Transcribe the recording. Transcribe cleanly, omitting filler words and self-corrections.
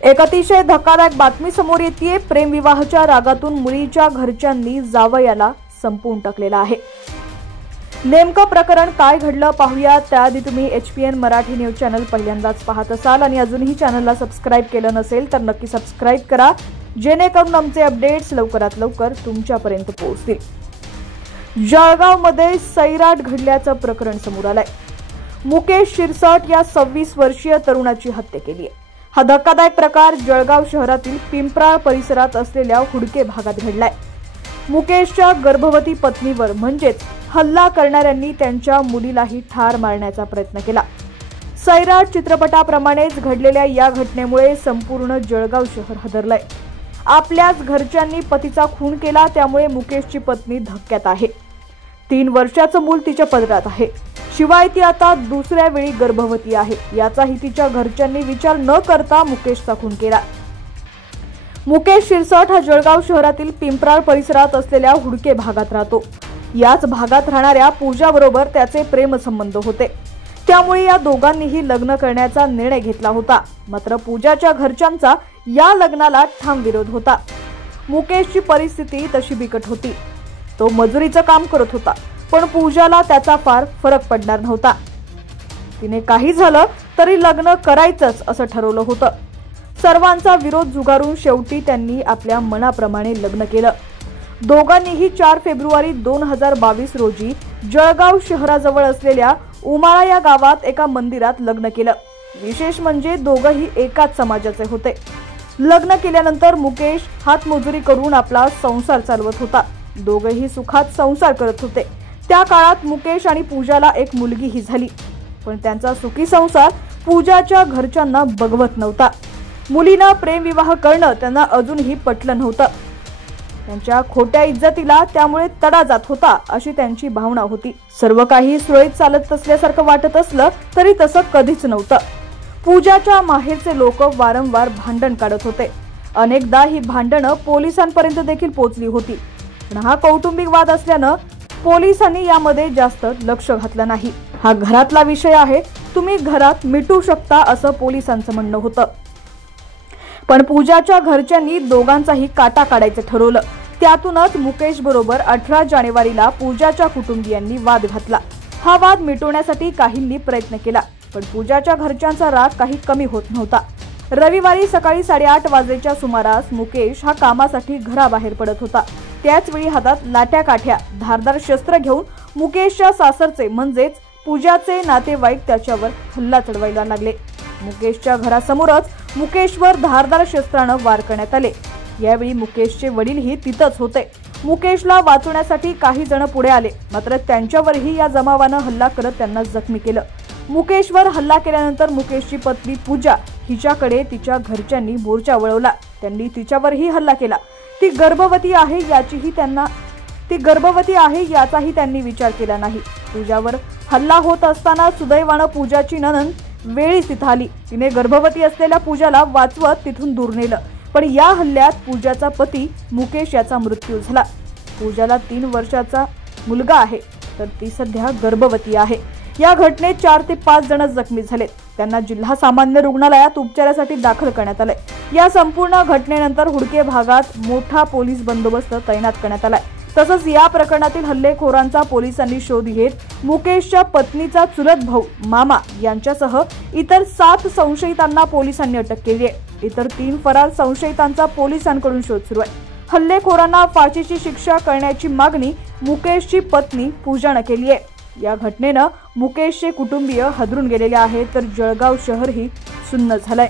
एक अतिशय धक्कादायक बातमी समोर येते। प्रेमविवाहाच्या रागातून मुलीच्या घरच्यांनी जावयाला संपवून टाकलेला आहे। नेमकं प्रकरण काय घडलं पाहूया। त्याआधी तुम्ही HPN मराठी न्यूज चॅनल पहिल्यांदाच पाहत असाल आणि अजूनही चॅनलला सबस्क्राइब केलं नसेल तर नक्की सबस्क्राइब करा, जेणेकरून आमचे अपडेट्स लवकरात लवकर तुमच्यापर्यंत पोहोचतील। जळगावमध्ये सैराट घडल्याचं प्रकरण समोर आलंय। मुकेश शिरसाट या 26 वर्षीय तरुणाची हत्या केली आहे। हा धक्कादायक प्रकार जळगाव शहरातील पिंपराळ परिसरात असलेल्या हुडके भागात घडलाय। मुकेशच्या गर्भवती पत्नीवर म्हणजेच हल्ला करणाऱ्यांनी त्यांच्या मुलीलाही ठार मारण्याचा प्रयत्न केला। सैराट चित्रपटाप्रमाणेच घडलेल्या या घटनेमुळे संपूर्ण जळगाव शहर हादरलंय। आपल्याच घरच्यांनी पतीचा खून केला, त्यामुळे मुकेशची पत्नी धक्क्यात आहे। 3 वर्षाचं मूल तिच्या पदरात आहे, शिवाय ती आता दुसऱ्या वेळी गर्भवती आहे। याचाही तिच्या घरच्यांनी विचार न करता मुकेशचा खून केला। मुकेश शिरसाट हा जळगाव शहरातील पिंपराळ परिसरात असलेल्या हुडके भागात राहतो। याच भागात राहणाऱ्या पूजा बरोबर त्याचे प्रेमसंबंध होते, त्यामुळे या दोघांनीही लग्न करण्याचा निर्णय घेतला होता। मात्र पूजाच्या घरच्यांचा या लग्नाला ठाम विरोध होता। मुकेशची परिस्थिती तशी बिकट होती। तो मजुरीचं काम करत होता, पण पूजाला त्याचा फार फरक पडणार नव्हता। तिने काही झालं तरी लग्न करायचंच असं ठरवलं होतं। सर्वांचा विरोध झुगारून शेवटी त्यांनी आपल्या मनाप्रमाणे लग्न केलं। दोघांनीही 4 फेब्रुवारी 2022 रोजी जळगाव शहराजवळ असलेल्या उमाळा या गावात एका मंदिरात लग्न केलं। विशेष म्हणजे दोघंही एकाच समाजाचे होते। लग्न केल्यानंतर मुकेश हातमजुरी करून आपला संसार चालवत होता। दोघेही सुखात संसार करत होते। त्या काळात मुकेश आणि पूजाला एक मुलगीही झाली, पण त्यांचा सुखी संसार पूजाच्या घरच्यांना बघवत नव्हता। मुलीनं प्रेमविवाह करणं त्यांना अजूनही पटलं नव्हतं। त्यांच्या खोट्या इज्जतीला त्यामुळे तडा जात होता, अशी त्यांची भावना होती। सर्व काही सुरळीत चालत असल्यासारखं वाटत असलं तरी तसं कधीच नव्हतं। पूजाच्या माहेरचे लोक वारंवार भांडण काढत होते। अनेकदा ही भांडणं पोलिसांपर्यंत देखील पोहोचली होती, पण हा कौटुंबिक वाद असल्यानं पोलिसांनी यामध्ये जास्त लक्ष घातलं नाही। हा घरातला विषय आहे, तुम्ही घरात मिटू शकता असं पोलिसांचं म्हणणं होतं। पण पूजाच्या घरच्यांनी दोघांचाही काटा काढायचं ठरवलं। त्यातूनच मुकेश बरोबर 18 जानेवारीला पूजाच्या कुटुंबियांनी वाद घातला। हा वाद मिटवण्यासाठी काहींनी प्रयत्न केला, पण पूजाच्या घरच्यांचा राग काही कमी होत नव्हता। रविवारी सकाळी 8:30 वाजेच्या सुमारास मुकेश हा कामासाठी घराबाहेर पडत होता। त्याचवेळी हातात लाट्या काठ्या धारदार शस्त्र घेऊन मुकेशच्या सासरचे म्हणजेच पूजाचे नातेवाईक त्याच्यावर हल्ला चढवायला लागले। मुकेशच्या घरासमोरच मुकेशवर धारदार शस्त्रानं वार करण्यात आले। यावेळी मुकेशचे वडीलही तिथंच होते। मुकेशला वाचवण्यासाठी काही जण पुढे आले, मात्र त्यांच्यावरही या जमावानं हल्ला करत त्यांना जखमी केलं। मुकेशवर हल्ला केल्यानंतर मुकेशची पत्नी पूजा हिच्याकडे तिच्या घरच्यांनी मोर्चा वळवला। त्यांनी तिच्यावरही हल्ला केला। ती गर्भवती आहे याचाही त्यांनी विचार केला नाही। पूजावर हल्ला होत असताना सुदैवानं पूजाची नणंद वेळीच तिथं आली। तिने गर्भवती असलेल्या पूजाला वाचवत तिथून दूर नेलं, पण या हल्ल्यात पूजाचा पती मुकेश याचा मृत्यू झाला। पूजाला 3 वर्षाचा मुलगा आहे, तर ती सध्या गर्भवती आहे। या घटनेत 4 ते 5 जण जखमी झालेत। त्यांना जिल्हा सामान्य रुग्णालयात उपचारासाठी दाखल करण्यात आले। या संपूर्ण घटनेनंतर हुडके भागात मोठा पोलीस बंदोबस्त तैनात करण्यात आलाय। तसंच या प्रकरणातील हल्लेखोरांचा पोलिसांनी शोध घेत मुकेशच्या पत्नीचा चुलत भाऊ मामा यांच्यासह इतर 7 संशयितांना पोलिसांनी अटक केली आहे। इतर 3 फरार संशयितांचा पोलिसांकडून शोध सुरू आहे। हल्लेखोरांना फाशीची शिक्षा करण्याची मागणी मुकेशची पत्नी पूजानं केली आहे। या घटनेनं मुकेशचे कुटुंबीय हादरून गेलेले आहे, तर जळगाव शहरही सुन्न झालंय।